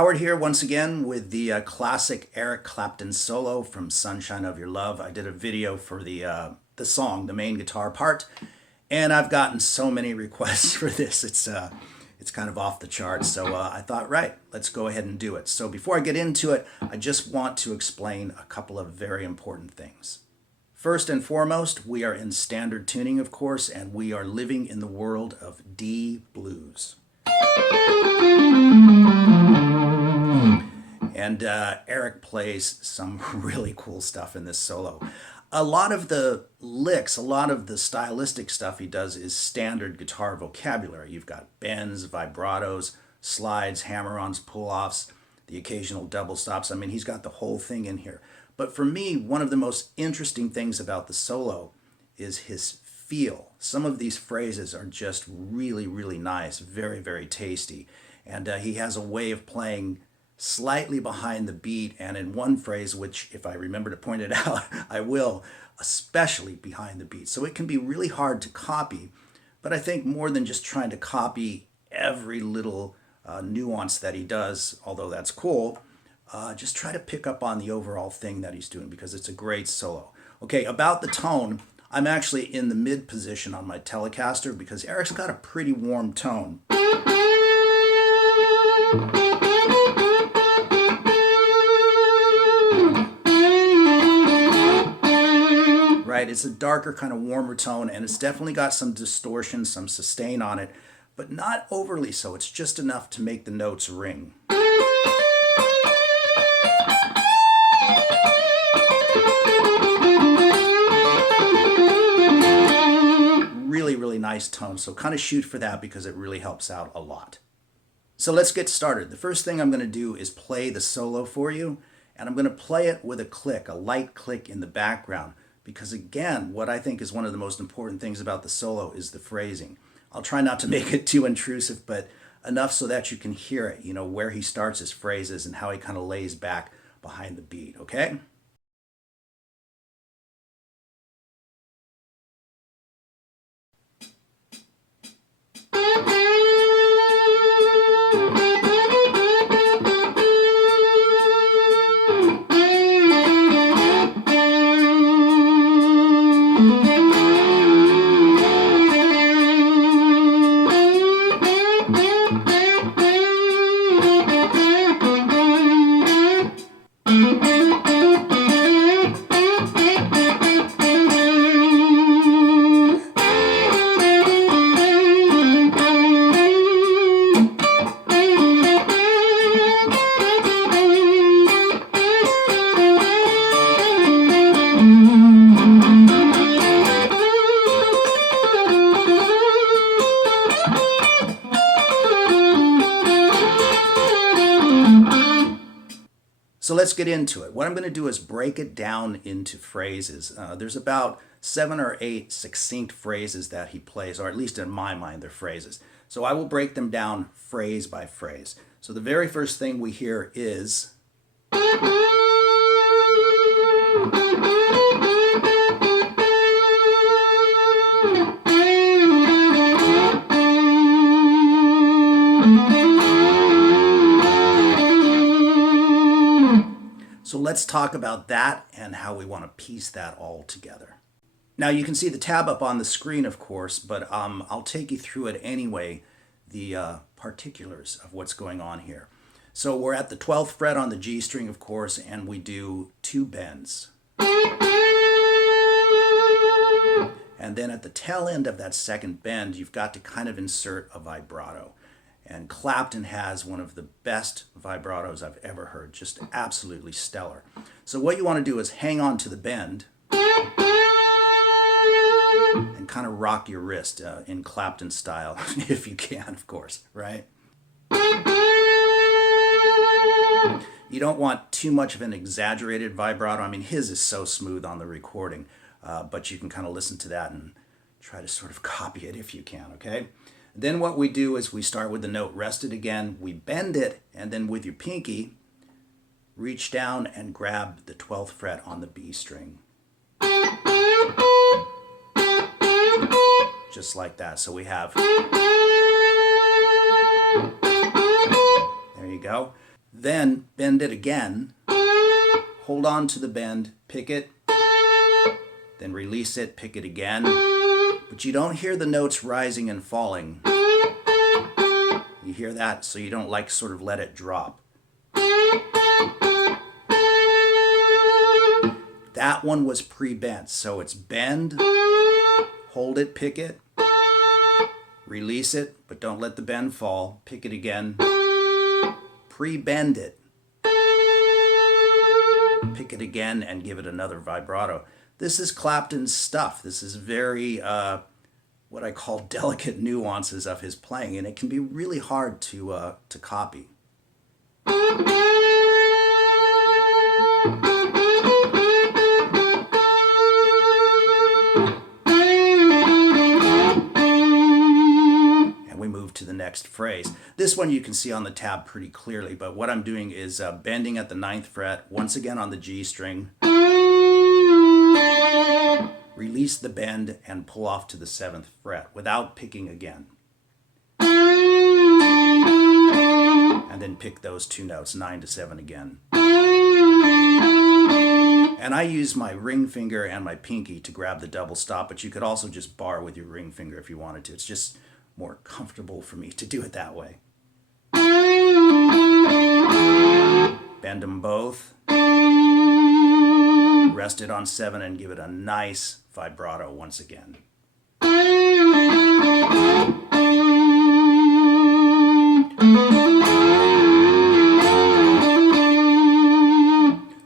Howard here once again with the classic Eric Clapton solo from Sunshine of Your Love. I did a video for the song, the main guitar part, and I've gotten so many requests for this. It's kind of off the charts, so I thought, right, let's go ahead and do it. So before I get into it, I just want to explain a couple of very important things. First and foremost, we are in standard tuning, of course, and we are living in the world of D blues. And Eric plays some really cool stuff in this solo. A lot of the licks, a lot of the stylistic stuff he does is standard guitar vocabulary. You've got bends, vibratos, slides, hammer-ons, pull-offs, the occasional double stops. I mean, he's got the whole thing in here. But for me, one of the most interesting things about the solo is his feel. Some of these phrases are just really, really nice, very, very tasty. And he has a way of playing slightly behind the beat, and in one phrase, which if I remember to point it out, I will, especially behind the beat. So it can be really hard to copy, but I think more than just trying to copy every little nuance that he does, although that's cool, just try to pick up on the overall thing that he's doing because it's a great solo. Okay, about the tone, I'm actually in the mid position on my Telecaster because Eric's got a pretty warm tone. Right, it's a darker, kind of warmer tone, and it's definitely got some distortion, some sustain on it, but not overly so. It's just enough to make the notes ring. Really, really nice tone, so kind of shoot for that because it really helps out a lot. So let's get started. The first thing I'm going to do is play the solo for you, and I'm going to play it with a click, a light click in the background. Because again, what I think is one of the most important things about the solo is the phrasing. I'll try not to make it too intrusive, but enough so that you can hear it, you know, where he starts his phrases and how he kind of lays back behind the beat, okay? So let's get into it. What I'm going to do is break it down into phrases. There's about 7 or 8 succinct phrases that he plays, or at least in my mind, they're phrases. So I will break them down phrase by phrase. So the very first thing we hear is... So let's talk about that and how we want to piece that all together. Now you can see the tab up on the screen, of course, but I'll take you through it anyway, the particulars of what's going on here. So we're at the 12th fret on the G string, of course, and we do 2 bends. And then at the tail end of that second bend, you've got to kind of insert a vibrato. And Clapton has one of the best vibratos I've ever heard, just absolutely stellar. So what you want to do is hang on to the bend and kind of rock your wrist in Clapton style, if you can, of course, right? You don't want too much of an exaggerated vibrato. I mean, his is so smooth on the recording, but you can kind of listen to that and try to sort of copy it if you can, okay? Then what we do is we start with the note rested again, we bend it, and then with your pinky, reach down and grab the 12th fret on the B string. Just like that. So we have... There you go. Then bend it again, hold on to the bend, pick it, then release it, pick it again. But you don't hear the notes rising and falling. You hear that, so you don't like sort of let it drop. That one was pre-bent, so it's bend, hold it, pick it, release it, but don't let the bend fall, pick it again, pre-bend it, pick it again, and give it another vibrato. This is Clapton's stuff. This is very, what I call delicate nuances of his playing, and it can be really hard to copy. To the next phrase. This one you can see on the tab pretty clearly, but what I'm doing is bending at the 9th fret, once again on the G string, release the bend and pull off to the 7th fret without picking again. And then pick those two notes, 9 to 7 again. And I use my ring finger and my pinky to grab the double stop, but you could also just bar with your ring finger if you wanted to. It's just more comfortable for me to do it that way. Bend them both. Rest it on 7 and give it a nice vibrato once again.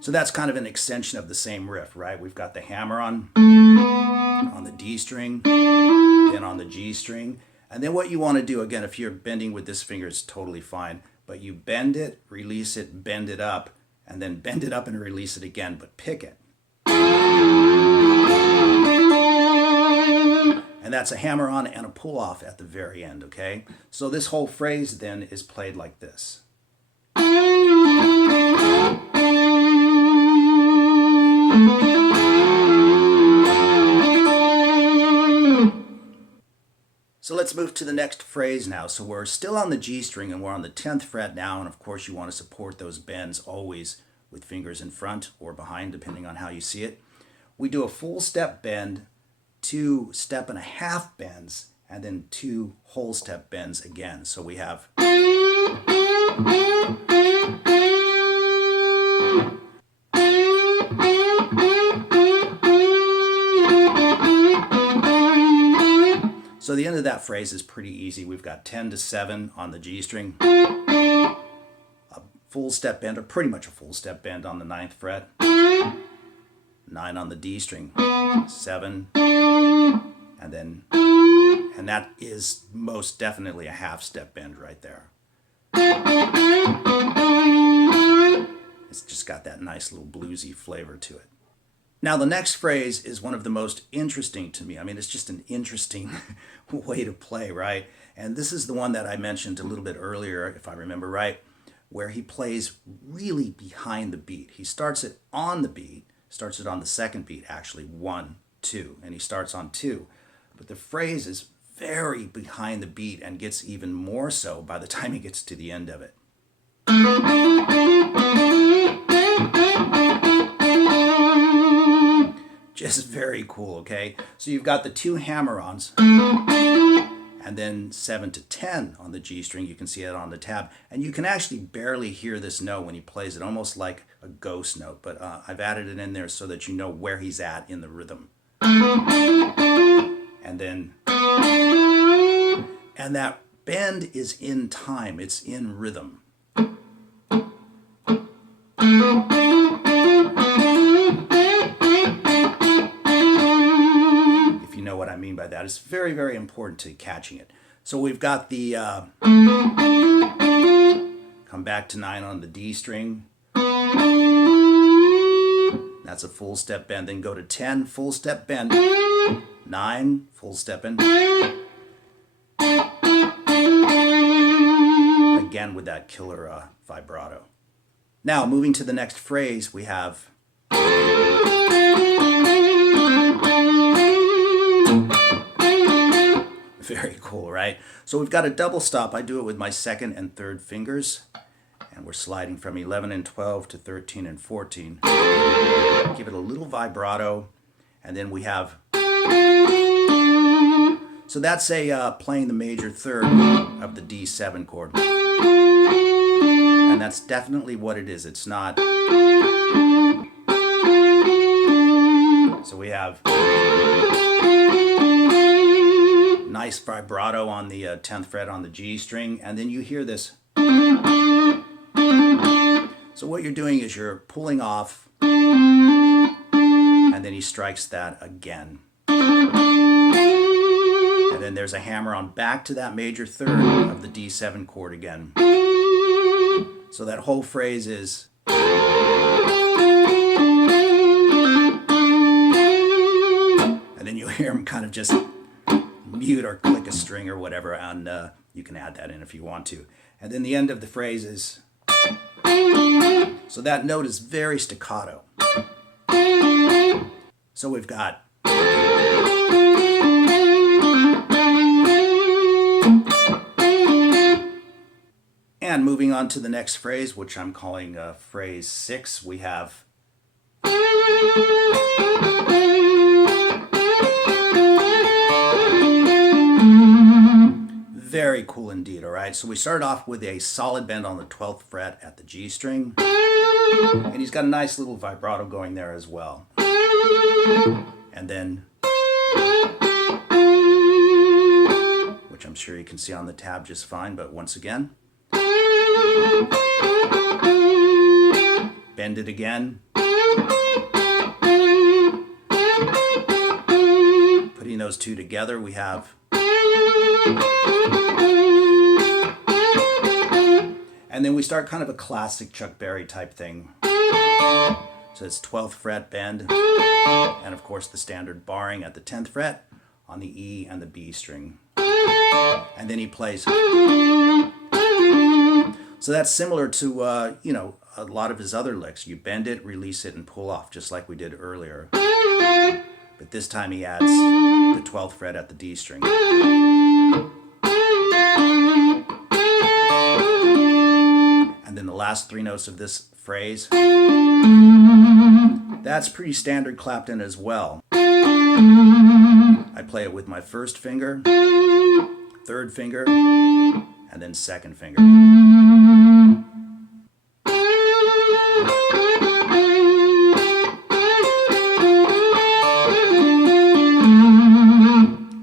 So that's kind of an extension of the same riff, right? We've got the hammer on the D string, then on the G string. And then what you want to do, again, if you're bending with this finger, it's totally fine. But you bend it, release it, bend it up, and then bend it up and release it again, but pick it. And that's a hammer on and a pull off at the very end, okay? So this whole phrase then is played like this. So let's move to the next phrase now. So we're still on the G string and we're on the 10th fret now, and of course you want to support those bends always with fingers in front or behind, depending on how you see it. We do a full step bend, 2 step-and-a-half bends, and then 2 whole step bends again. So we have So the end of that phrase is pretty easy. We've got 10 to 7 on the G string, a full step bend, or pretty much a full step bend on the 9th fret, 9 on the D string, 7, and that is most definitely a half step bend right there. It's just got that nice little bluesy flavor to it. Now the next phrase is one of the most interesting to me. I mean, it's just an interesting way to play, right? And this is the one that I mentioned a little bit earlier, if I remember right, where he plays really behind the beat. He starts it on the beat, starts it on the second beat, actually, 1, 2, and he starts on 2. But the phrase is very behind the beat and gets even more so by the time he gets to the end of it. Just very cool, okay? So you've got the 2 hammer-ons, and then 7 to 10 on the G string. You can see it on the tab. And you can actually barely hear this note when he plays it, almost like a ghost note. But I've added it in there so that you know where he's at in the rhythm. And then, and that bend is in time. It's in rhythm. What I mean by that. It's very, very important to catching it. So we've got the come back to 9 on the D string. That's a full step bend. Then go to 10, full step bend. 9, full step bend. Again with that killer vibrato. Now moving to the next phrase, we have very cool, right? So we've got a double stop. I do it with my 2nd and 3rd fingers. And we're sliding from 11 and 12 to 13 and 14. Give it a little vibrato, and then we have, so that's playing the major third of the D7 chord. And that's definitely what it is. It's not, so we have nice vibrato on the 10th fret on the G string, and then you hear this. So what you're doing is you're pulling off, and then he strikes that again. And then there's a hammer on back to that major third of the D7 chord again. So that whole phrase is, and then you'll hear him kind of just mute or click a string or whatever, and you can add that in if you want to. And then the end of the phrase is, so that note is very staccato. So we've got, and moving on to the next phrase, which I'm calling phrase 6, we have very cool indeed, all right? So we start off with a solid bend on the 12th fret at the G string, and he's got a nice little vibrato going there as well. And then, which I'm sure you can see on the tab just fine, but once again, bend it again, putting those two together, we have, and then we start kind of a classic Chuck Berry type thing. So it's 12th fret bend, and of course the standard barring at the 10th fret on the E and the B string. And then he plays. So that's similar to, a lot of his other licks. You bend it, release it, and pull off, just like we did earlier. But this time he adds the 12th fret at the D string. And then the last three notes of this phrase, that's pretty standard Clapton as well. I play it with my first finger, third finger, and then second finger.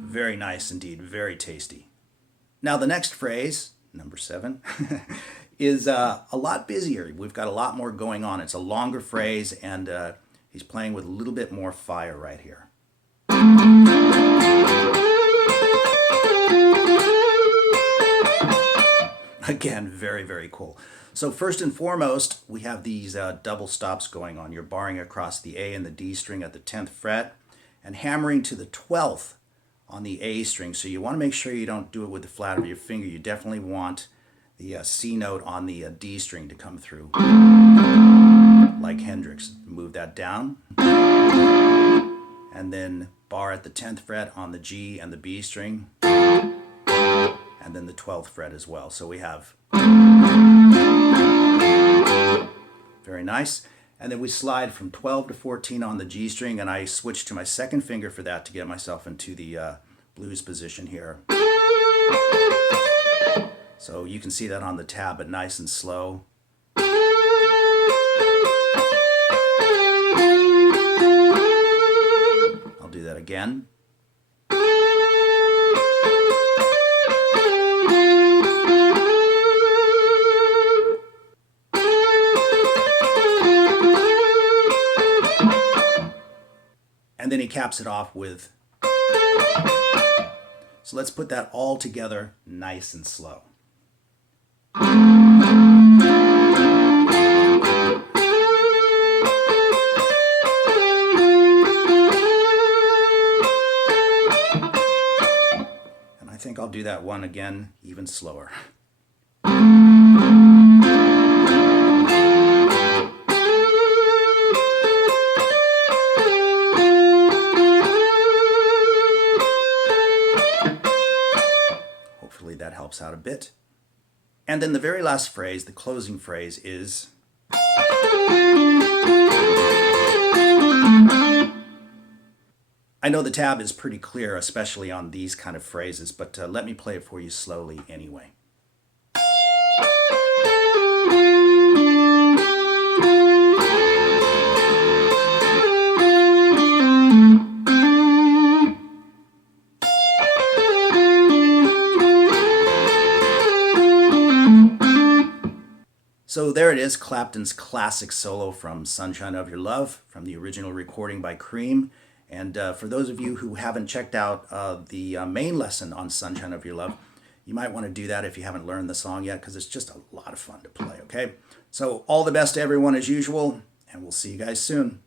Very nice indeed, very tasty. Now the next phrase, number 7, is a lot busier. We've got a lot more going on. It's a longer phrase, and he's playing with a little bit more fire right here. Again, very, very cool. So first and foremost, we have these double stops going on. You're barring across the A and the D string at the 10th fret and hammering to the 12th on the A string. So you want to make sure you don't do it with the flat of your finger. You definitely want the C note on the D string to come through, like Hendrix. Move that down. And then bar at the 10th fret on the G and the B string, and then the 12th fret as well. So we have, very nice. And then we slide from 12 to 14 on the G string, and I switch to my second finger for that to get myself into the blues position here. So you can see that on the tab, but nice and slow. I'll do that again. And then he caps it off with, so let's put that all together nice and slow. And I think I'll do that one again even slower. Hopefully that helps out a bit. And then the very last phrase, the closing phrase, is. I know the tab is pretty clear, especially on these kind of phrases, but let me play it for you slowly anyway. So there it is, Clapton's classic solo from Sunshine of Your Love, from the original recording by Cream. And for those of you who haven't checked out the main lesson on Sunshine of Your Love, you might want to do that if you haven't learned the song yet, because it's just a lot of fun to play, okay? So all the best to everyone as usual, and we'll see you guys soon.